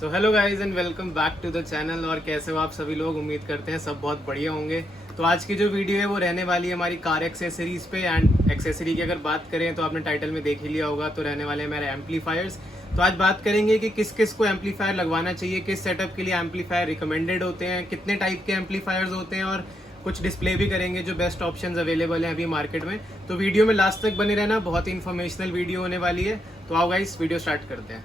So hello guys and welcome back to the channel. और कैसे हो आप सभी लोग? उम्मीद करते हैं सब बहुत बढ़िया होंगे। तो आज की जो वीडियो है वो रहने वाली है हमारी कार एक्सेसरीज पे। एंड एक्सेसरी की अगर बात करें तो आपने टाइटल में देख ही लिया होगा, तो रहने वाले हैं मेरे एम्पलीफायर्स। तो आज बात करेंगे कि किस किस को एम्पलीफायर लगवाना चाहिए, किस सेटअप के लिए एम्पलीफायर रिकमेंडेड होते हैं, कितने टाइप के एम्पलीफायर्स होते हैं, और कुछ डिस्प्ले भी करेंगे जो बेस्ट ऑप्शंस अवेलेबल हैं अभी मार्केट में। तो वीडियो में लास्ट तक बने रहना, बहुत ही इन्फॉर्मेशनल वीडियो होने वाली है। तो आओ गाइस वीडियो स्टार्ट करते हैं।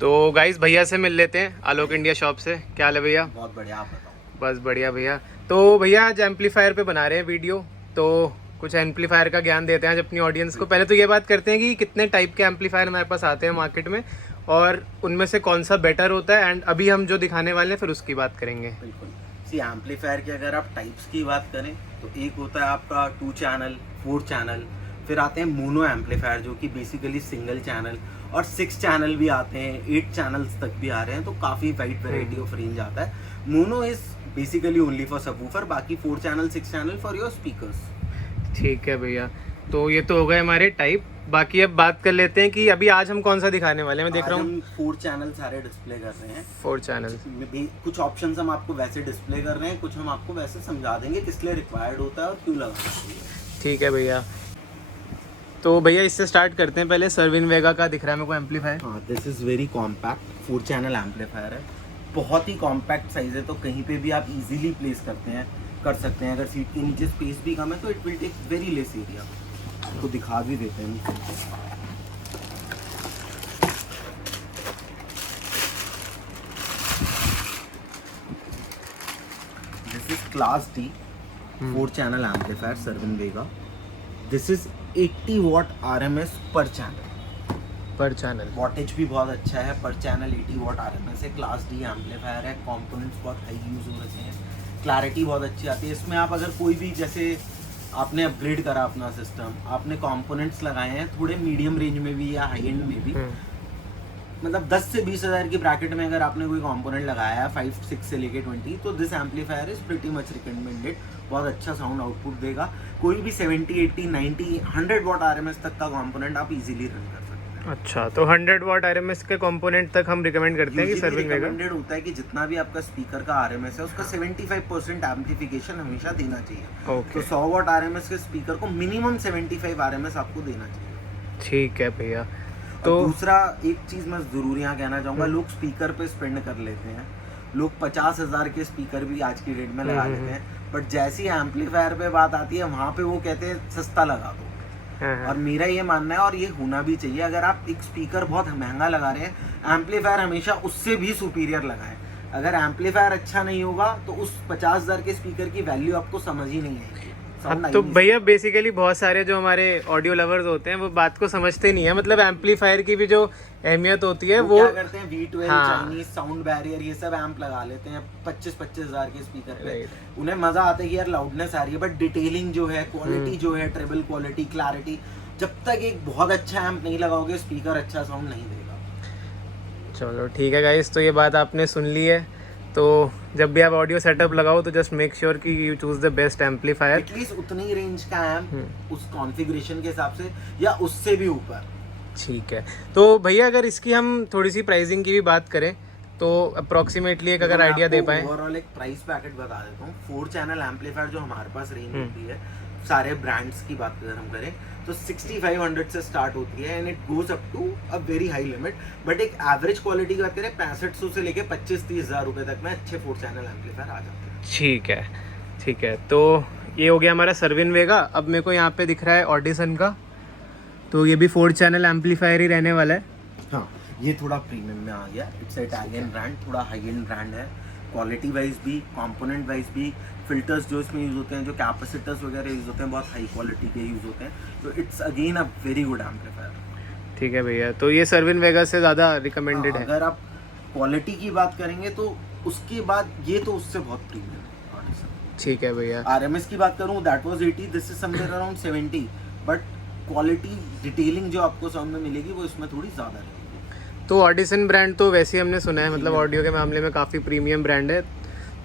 तो गाइस भैया से मिल लेते हैं, आलोक इंडिया शॉप से। क्या हाल है भैया? बहुत बढ़िया, आप बताओ। बस बढ़िया भैया। तो भैया आज एम्पलीफायर पे बना रहे हैं वीडियो, तो कुछ एम्पलीफायर का ज्ञान देते हैं आज अपनी ऑडियंस को। पहले तो ये बात करते हैं कि कितने टाइप के एम्पलीफायर हमारे पास आते हैं मार्केट में और उनमें से कौन सा बेटर होता है। एंड अभी हम जो दिखाने वाले हैं फिर उसकी बात करेंगे। बिल्कुल। सी एम्पलीफायर की अगर आप टाइप्स की बात करें तो एक होता है आपका 2 चैनल, 4 चैनल, फिर आते हैं मोनो एम्पलीफायर जो कि बेसिकली सिंगल चैनल, और 6 चैनल भी आते हैं, 8 चैनल्स तक भी आ रहे हैं। तो काफ़ी वाइड वेराइटी ऑफ रेंज आता है। Mono is basically only for subwoofer, बाकी 4 channel 6 channel for your speakers. ठीक है भैया, तो ये तो हो गए हमारे टाइप। बाकी अब बात कर लेते हैं कि अभी आज हम कौन सा दिखाने वाले हैं। मैं देख रहा हूँ 4 चैनल सारे डिस्प्ले कर रहे हैं। 4 चैनल। कुछ ऑप्शंस हम आपको वैसे डिस्प्ले कर रहे हैं, कुछ हम आपको वैसे समझा देंगे किस लिए रिक्वायर्ड होता है और क्यों लगाना चाहिए। ठीक है भैया, तो भैया इससे स्टार्ट करते हैं। पहले सर्विन वेगा का दिख रहा है मेरे को एम्पलीफायर। हाँ, this is very compact 4 channel amplifier है। बहुत ही कॉम्पैक्ट साइज है, तो कहीं पे भी आप इजीली प्लेस कर सकते हैं। अगर सीट के नीचे स्पेस भी कम है तो it will take very less area. तो दिखा भी देते हैं। This is class D 4 channel amplifier Servin Vega. This is 80 watt RMS per channel. Wattage भी बहुत अच्छा है, पर चैनल 80 वॉट RMS है। क्लास डी एम्पलीफायर है, कंपोनेंट्स बहुत हाई यूज हो रहे हैं, क्लैरिटी बहुत अच्छी आती है। इसमें आप अगर कोई भी, जैसे आपने अपग्रेड करा अपना सिस्टम, आपने कंपोनेंट्स लगाए हैं थोड़े मीडियम रेंज में भी या हाई एंड में भी, मतलब 10 से 20 हज़ार की ब्रैकेट में अगर आपने कोई कंपोनेंट लगाया है 5, 6 से लेके 20, तो this amplifier is pretty much recommended. बहुत अच्छा साउंड आउटपुट देगा। कोई भी 70, 80, 90, 100 वॉट RMS तक का कंपोनेंट आप इजीली रन कर सकते हैं। अच्छा, तो 100 वॉट RMS के कंपोनेंट तक हम रिकमेंड करते हैं कि सर्विन वेगा। रिकमेंडेड होता है कि जितना भी आपका स्पीकर का RMS है उसका 75% एम्पलीफिकेशन हमेशा देना चाहिए। ओके। तो 100 वॉट RMS के स्पीकर को मिनिमम 75 RMS आपको देना चाहिए। ठीक है भैया। तो दूसरा एक चीज मैं जरूर यहाँ कहना चाहूंगा, लोग स्पीकर पे स्पेंड कर लेते हैं। लोग 50,000 के स्पीकर भी आज की डेट में लगा लेते हैं, बट जैसी एम्पलीफायर पे बात आती है वहाँ पे वो कहते हैं सस्ता लगा दो। और मेरा ये मानना है, और ये होना भी चाहिए, अगर आप एक स्पीकर बहुत महंगा लगा रहे हैं, एम्पलीफायर हमेशा उससे भी सुपीरियर लगाएं। अगर एम्पलीफायर अच्छा नहीं होगा तो उस 50,000 के स्पीकर की वैल्यू आपको समझ ही नहीं आएगी। तो भैया बेसिकली बहुत सारे जो हमारे ऑडियो लवर्स होते हैं वो बात को समझते नहीं है। मतलब एम्पलीफायर की भी जो अहमियत होती है वो क्या करते हैं, V12, हाँ। चाइनीज साउंड बैरियर, ये सब एम्प लगा लेते हैं 25-25 हज़ार के स्पीकर पे। उन्हें मजा आता है कि यार लाउडनेस आ रही है, बट डिटेलिंग जो है, क्वालिटी जो है, ट्रिबल क्वालिटी, क्लैरिटी, जब तक एक बहुत अच्छा एम्प नहीं लगाओगे स्पीकर अच्छा साउंड नहीं देगा। चलो ठीक है गाइस, तो ये बात आपने सुन ली है। तो जब भी आप ऑडियो सेटअप लगाओ तो जस्ट मेक श्योर कि you choose the best amplifier. At least उतनी ही रेंज का एम्प उस कॉन्फ़िगरेशन के हिसाब से या उससे भी ऊपर। ठीक है, तो भैया अगर इसकी हम थोड़ी सी प्राइसिंग की भी बात करें तो अप्रोक्सीमेटली एक अगर आइडिया दे पाए। ओवरऑल एक प्राइस पैकेट बता देता हूँ। 4 चैनल एम्पलीफायर जो हमारे पास रेंज होती है, सारे ब्रांड्स की बात अगर हम करें तो 6500 से स्टार्ट होती है and it goes up to a very high limit. But एक एवरेज क्वालिटी की बात करें 6500 से लेके 25-30 हज़ार रुपए तक में अच्छे 4 चैनल एम्पलीफायर आ जाते हैं। ठीक है, तो ये हो गया हमारा सर्विन वेगा। अब मेरे को यहाँ पे दिख रहा है ऑडिसन का, तो ये भी 4 चैनल एम्पलीफायर ही रहने वाला है। हाँ, ये थोड़ा प्रीमियम में आ गया। इट्स इटालियन ब्रांड, थोड़ा हाई एंड ब्रांड है। क्वालिटी वाइज भी, कंपोनेंट वाइज भी, फिल्टर्स जो इसमें यूज़ होते हैं, जो कैपेसिटर्स वगैरह यूज़ होते हैं, बहुत हाई क्वालिटी के यूज़ होते हैं। तो it's again a very good amplifier. ठीक है भैया, तो ये सर्विन वेगा से ज़्यादा रिकमेंडेड है। अगर आप क्वालिटी की बात करेंगे तो उसके बाद ये तो उससे बहुत प्रीमियम है। ठीक है भैया। RMS की बात करूँ that was 80, this is somewhere around 70, but quality detailing जो आपको साउंड में मिलेगी वो इसमें थोड़ी ज़्यादा रहेगी। तो ऑडिसन ब्रांड तो वैसे ही हमने सुना है, मतलब ऑडियो के मामले में काफ़ी प्रीमियम ब्रांड है।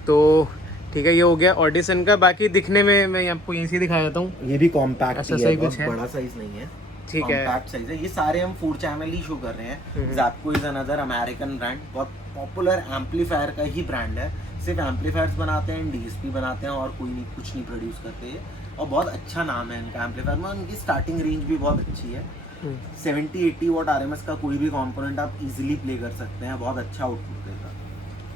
तो ठीक है, ये हो गया ऑडिसन का। बाकी दिखने में मैं आपको यहीं से दिखा देता हूँ। ये भी कॉम्पैक्ट ऐसा ही सही है, कुछ बहुत है। बड़ा साइज नहीं है। ठीक है। कॉम्पैक्ट साइज है। ये सारे हम 4 चैनल ही शो कर रहे हैं। ज़ैप्को इज अनदर अमेरिकन ब्रांड, बहुत पॉपुलर एम्पलीफायर का ही ब्रांड है। सिर्फ एम्पलीफायर्स बनाते हैं, डीएसपी बनाते हैं और कोई नहीं, कुछ नहीं प्रोड्यूस करते हैं। और बहुत अच्छा नाम है इनका एम्पलीफायर में। उनकी स्टार्टिंग रेंज भी बहुत अच्छी है। 70-80 वॉट आरएमएस का कोई भी कंपोनेंट आप इजीली प्ले कर सकते हैं, बहुत अच्छा आउटपुट देगा।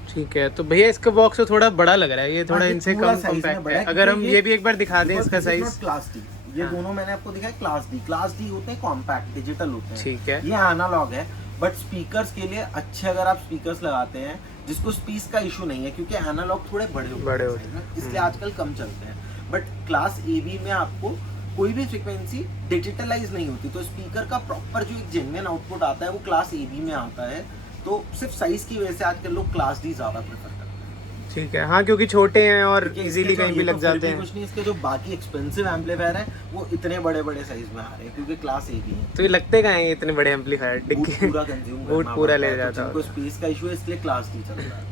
ठीक है। तो भैया इसका बॉक्स तो थोड़ा बड़ा लग रहा है, ये थोड़ा इनसे पूरा कम size में कॉम्पैक्ट बड़ा है। है, अगर हम क्योंकि ये भी एक बार दिखा दें इसका साइज। क्लास डी, ये दोनों मैंने आपको दिखाया क्लास डी। क्लास डी होते हैं कॉम्पैक्ट डिजिटल होते हैं। ठीक है। ये एनालॉग है, बट स्पीकर्स के लिए अच्छे अगर आप स्पीकर्स लगाते हैं जिसको स्पीस का इशू नहीं है, क्योंकि एनालॉग थोड़े बड़े होते हैं इसलिए आजकल कम चलते हैं। बट क्लास ए बी में आपको कोई भी फ्रीक्वेंसी डिजिटलाइज नहीं होती, तो स्पीकर का प्रॉपर जो एक जेन्युइन आउटपुट आता है वो क्लास ए बी में आता है। तो सिर्फ साइज की वजह से आजकल लोग क्लास डी ज्यादा प्रेफर करते हैं। ठीक है। हाँ, क्योंकि छोटे हैं और इजीली कहीं भी ये लग तो जाते हैं। कुछ नहीं, इसके जो बाकी एक्सपेंसिव एम्पलीफायर हैं वो इतने बड़े बड़े साइज में आ रहे हैं क्योंकि क्लास ए बी है। तो ये लगते कहाँ हैं ये इतने बड़े एम्पलीफायर? पूरा कंज्यूम वोट पूरा ले जाता है। जिनको स्पेस का इशू है इसलिए क्लास डी चल रहा है।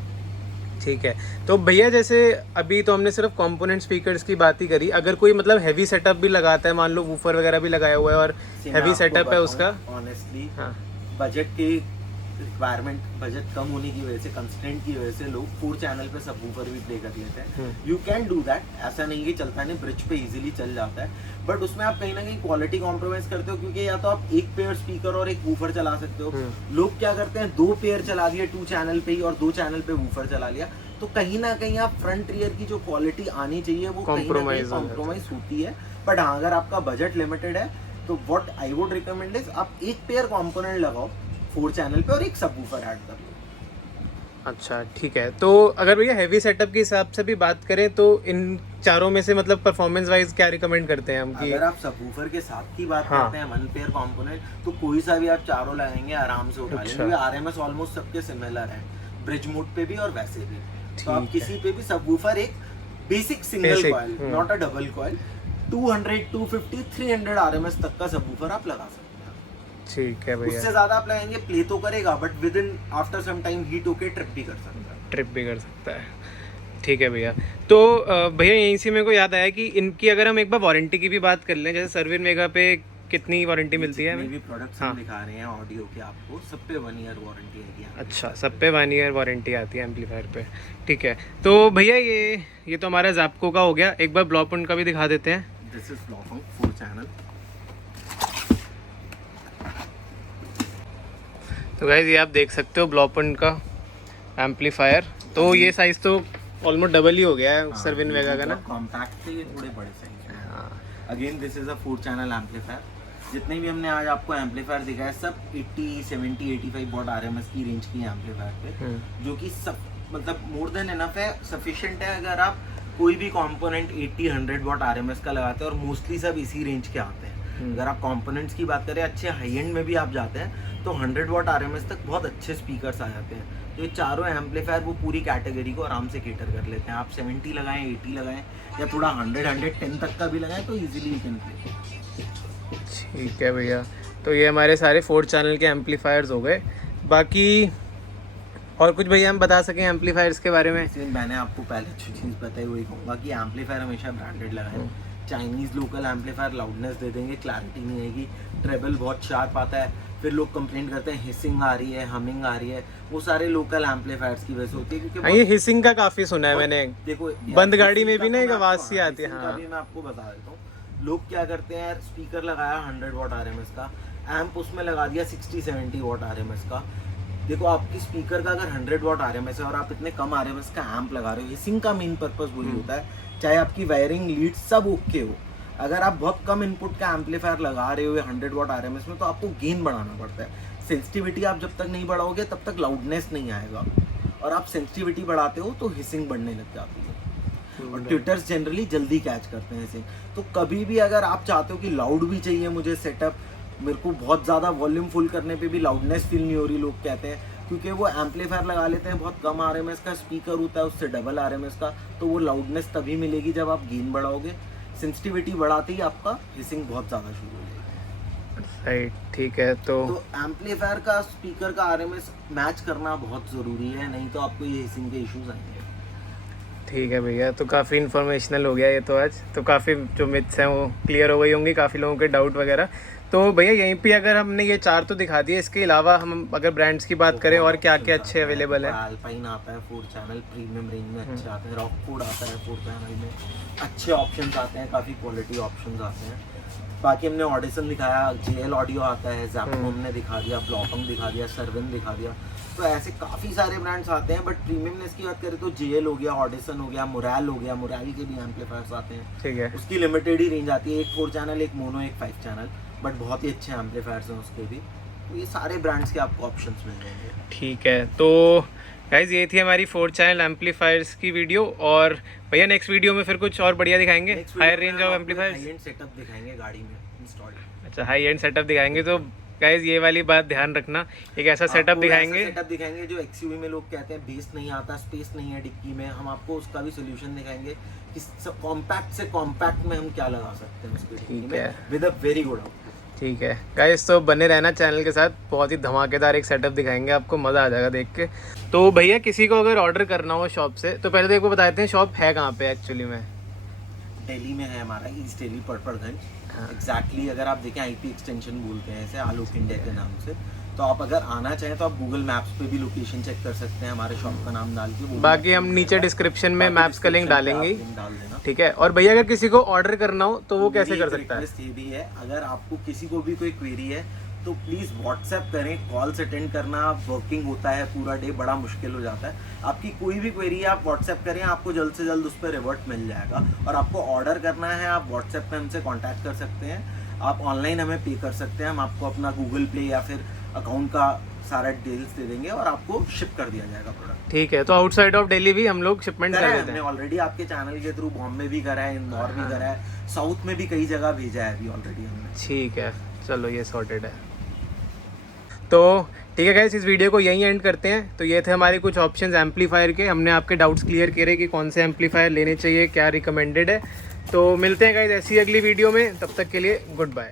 ठीक है। तो भैया जैसे अभी तो हमने सिर्फ कंपोनेंट स्पीकर्स की बात ही करी, अगर कोई मतलब हैवी सेटअप भी लगाता है, मान लो वूफर वगैरह भी लगाया हुआ है और हैवी सेटअप है उसका, ऑनेस्टली हाँ, बजट के रिक्वायरमेंट, बजट कम होने की वजह से, कंस्ट्रेंट की वजह से लोग 4 चैनल पे सबवूफर भी प्ले कर लेते हैं। यू कैन डू दैट, ऐसा नहीं कि चलता नहीं, ब्रिज पे इजीली चल जाता है। बट उसमें आप कहीं ना कहीं क्वालिटी कॉम्प्रोमाइज करते हो, क्योंकि या तो आप एक पेयर स्पीकर और एक वूफर चला सकते हो। लोग क्या करते हैं, 2 पेयर चला दिए 2 चैनल पे ही और 2 चैनल पे वूफर चला लिया, तो कहीं ना कहीं आप फ्रंट रियर की जो क्वालिटी आनी चाहिए वो कॉम्प्रोमाइज होती है। बट हाँ, अगर आपका बजट लिमिटेड है तो what I would recommend is आप एक पेयर कंपोनेंट लगाओ 4 चैनल पे और एक सबवूफर ऐड कर लो। अच्छा, ठीक है। तो अगर भैया हैवी सेटअप के हिसाब से भी बात करें तो इन चारों में से मतलब परफॉर्मेंस वाइज क्या रिकमेंड करते हैं हम? अगर आप सबवूफर के साथ की बात हाँ, करते हैं 1 पेयर कंपोनेंट, तो कोई सा भी आप चारों लगाएंगे आराम से उठा लेंगे। क्योंकि आरएमएस ऑलमोस्ट सबके सिमिलर है, ब्रिज मोड पे भी और वैसे भी। तो आप किसी पे भी सबवूफर एक basic single coil, not a double coil, 200, 250, 300 RMS तक का सबवूफर आप लगा सकते हैं। ठीक है भैया। उससे ज्यादा आप लगाएंगे प्ले तो करेगा, but within after some time heat होके ट्रिप भी कर सकता है। ठीक है भैया। तो भैया यहीं से मेरे को याद आया कि इनकी अगर हम एक बार वारंटी की भी बात कर लें, जैसे सर्विन मेगा पे कितनी वारंटी मिलती है? भी प्रोडक्ट्स हम दिखा रहे हैं ऑडियो के, आपको सब पे 1 ईयर वारंटी है। अच्छा, सब पे 1 ईयर वारंटी आती है एम्पलीफायर पे। ठीक है। तो भैया ये तो हमारा ज़ैप्को का हो गया, एक बार ब्लॉपन का भी दिखा देते हैं। This is Blaupunkt 4 channel. तो गाइस ये आप देख सकते हो ब्लॉपन का एम्पलीफायर। तो ये साइज तो ऑलमोस्ट डबल ही हो गया है सर्विन वेगा का ना। कॉम्पैक्ट थे, ये थोड़े बड़े साइज में है। Again this is a 4 channel amplifier. जितने भी हमने आज आपको एम्पलीफायर दिखाया सब 80, 70, 85 वॉट आरएमएस की रेंज की एम्पलीफायर पे, जो कि सब मतलब मोर देन इनफ है, सफिशिएंट है। अगर आप कोई भी कंपोनेंट 80, 100 वॉट आरएमएस का लगाते हैं, और मोस्टली सब इसी रेंज के आते हैं। अगर आप कंपोनेंट्स की बात करें, अच्छे हाई एंड में भी आप जाते हैं तो 100 वॉट आरएमएस तक बहुत अच्छे स्पीकर्स आ जाते हैं। तो ये चारों एम्पलीफायर वो पूरी कैटेगरी को आराम से केटर कर लेते हैं। आप 70 लगाएं, 80 लगाएं या थोड़ा 100, 110 तक का भी लगाएं तो इजीली यू कैन प्ले। ठीक है भैया। तो ये हमारे सारे 4 चैनल के एम्पलीफायर्स हो गए। बाकी और कुछ भैया हम बता सकें एम्पलीफायर्स के बारे में? मैंने आपको पहले जो चीज़ बताई वही कहूँगा कि एम्पलीफायर हमेशा ब्रांडेड लगाएं। चाइनीज़ लोकल एम्पलीफायर लाउडनेस दे देंगे, क्लैरिटी नहीं आएगी, ट्रेबल बहुत शार्प आता है, फिर लोग कंप्लेंट करते हैं हिसिंग आ रही है, हमिंग आ रही है। वो सारे लोकल एम्पलीफायर्स की वजह से होती है। क्योंकि ये हिसिंग का काफ़ी सुना है मैंने। देखो बंद गाड़ी में भी ना एक आवाज़ सी आती है। हाँ, मैं आपको बता देता हूँ। लोग क्या करते हैं, स्पीकर लगाया 100 वॉट आरएमएस का, एम्प उसमें लगा दिया 60, 70 वॉट आरएमएस का। देखो आपकी स्पीकर का अगर 100 वॉट आरएमएस है और आप इतने कम आरएमएस का एम्प लगा रहे हो, हिसिंग का मेन पर्पस वही होता है। चाहे आपकी वायरिंग लीड सब ओके हो, अगर आप बहुत कम इनपुट का एम्पलीफायर लगा रहे हो 100 वॉट आरएमएस में, तो आपको गेन बढ़ाना पड़ता है। सेंसिटिविटी आप जब तक नहीं बढ़ाओगे तब तक लाउडनेस नहीं आएगा, और आप सेंसिटिविटी बढ़ाते हो तो हिसिंग बढ़ने लग जाती है। और ट्विटर्स जनरली जल्दी कैच करते हैं हिसिंग। तो कभी भी अगर आप चाहते हो कि लाउड भी चाहिए मुझे सेटअप, मेरे को बहुत ज़्यादा वॉल्यूम फुल करने पे भी लाउडनेस फील नहीं हो रही, लोग कहते हैं, क्योंकि वो एम्पलीफायर लगा लेते हैं बहुत कम आरएमएस का स्पीकर होता है, उससे डबल आरएमएस का, तो वो लाउडनेस तभी मिलेगी जब आप गेन बढ़ाओगे। सेंसिटिविटी बढ़ाते ही आपका हिसिंग बहुत ज़्यादा शुरू हो जाएगी। राइट, ठीक है। तो एम्पलीफायर का स्पीकर का आरएमएस मैच करना बहुत ज़रूरी है, नहीं तो आपको ये हिसिंग के इश्यूज आएंगे। ठीक है भैया। तो काफ़ी इन्फॉर्मेशनल हो गया ये तो आज। तो काफ़ी जो मिथ्स हैं वो क्लियर हो गई होंगी, काफ़ी लोगों के डाउट वगैरह। तो भैया यहीं पे अगर हमने ये 4 तो दिखा दिए, इसके अलावा हम अगर ब्रांड्स की बात करें और क्या क्या अच्छे अवेलेबल है? अल्पाइन आता है 4 चैनल, प्रीमियम रेंज में अच्छे आते हैं। रॉकवुड आता है 4 चैनल में, अच्छे ऑप्शंस आते हैं, काफ़ी क्वालिटी ऑप्शंस आते हैं। बाकी हमने ऑडिसन दिखाया, JL ऑडियो आता है, ज़ैप्टो हमने दिखा दिया, ब्लॉकम दिखा दिया, सर्विन दिखा दिया। तो ऐसे काफ़ी सारे ब्रांड्स आते हैं, बट प्रीमियमनेस की बात करें तो JL हो गया, ऑडिसन हो गया, मोरल हो गया, मोरल के भी एम्पलीफायर्स आते हैं। ठीक है, उसकी लिमिटेड ही रेंज आती है, एक 4 चैनल, एक मोनो, एक 5 चैनल, बट बहुत ही अच्छे एम्पलीफायर्स हैं उसके भी। तो ये सारे ब्रांड्स के आपको ऑप्शंस मिल जाएंगे। ठीक है। तो गाइज ये थी हमारी 4 चैनल एम्पलीफायर्स की वीडियो, और भैया नेक्स्ट वीडियो में फिर कुछ और बढ़िया दिखाएंगे, higher range of amplifiers, high end setup दिखाएंगे गाड़ी में इंस्टॉल। अच्छा, हाई एंड सेटअप दिखाएंगे। तो गाइज ये वाली बात ध्यान रखना, एक ऐसा सेटअप दिखाएंगे जो XUV में लोग कहते हैं बेस नहीं आता, स्पेस नहीं है डिक्की में, हम आपको उसका भी सोल्यूशन दिखाएंगे कि कॉम्पैक्ट से कॉम्पैक्ट में हम क्या लगा सकते हैं उसके डिक्की में with a very good output. ठीक है गाइस, तो बने रहना चैनल के साथ, बहुत ही धमाकेदार एक सेटअप दिखाएंगे आपको, मज़ा आ जाएगा देख के। तो भैया किसी को अगर ऑर्डर करना हो शॉप से, तो पहले तो एक बार बता देते हैं शॉप है कहाँ पे एक्चुअली में? दिल्ली में है हमारा, ईस्ट दिल्ली पड़पड़गंज एग्जैक्टली। अगर आप देखें IP एक्सटेंशन बोलते हैं इसे, आलोक इंडिया के नाम से। तो आप अगर आना चाहें तो आप गूगल मैप्स पे भी लोकेशन चेक कर सकते हैं हमारे शॉप का नाम डाल के। बाकी हम नीचे डिस्क्रिप्शन में मैप्स का लिंक डालेंगे, डाल देना। ठीक है। और भैया अगर किसी को ऑर्डर करना हो तो वो कैसे कर सकता है? ये भी है, अगर आपको किसी को भी कोई क्वेरी है तो प्लीज़ व्हाट्सएप करें, कॉल से अटेंड करना वर्किंग होता है पूरा डे, बड़ा मुश्किल हो जाता है। आपकी कोई भी क्वेरी है आप व्हाट्सएप करें, आपको जल्द से जल्द उस पर रिवर्ट मिल जाएगा। और आपको ऑर्डर करना है, आप व्हाट्सएप पे हमसे कांटेक्ट कर सकते हैं, आप ऑनलाइन हमें पे कर सकते हैं, हम आपको अपना गूगल पे या फिर अकाउंट का सारा डिटेल्स दे देंगे और आपको शिप कर दिया जाएगा प्रोडक्ट। ठीक है। तो आउटसाइड ऑफ दिल्ली भी हम लोग शिपमेंट कर देते हैं ऑलरेडी, आपके चैनल के थ्रू बॉम्बे भी करा है, इंदौर भी करा है, साउथ में भी कई जगह भेजा है अभी ऑलरेडी हमने। ठीक है, चलो ये सॉर्टेड है। तो ठीक है गाइस, इस वीडियो को यहीं एंड करते हैं। तो ये थे हमारे कुछ ऑप्शंस एम्पलीफायर के, हमने आपके डाउट्स क्लियर करे कि कौन से एम्पलीफायर लेने चाहिए, क्या रिकमेंडेड है। तो मिलते हैं गाइस ऐसी अगली वीडियो में, तब तक के लिए गुड बाय।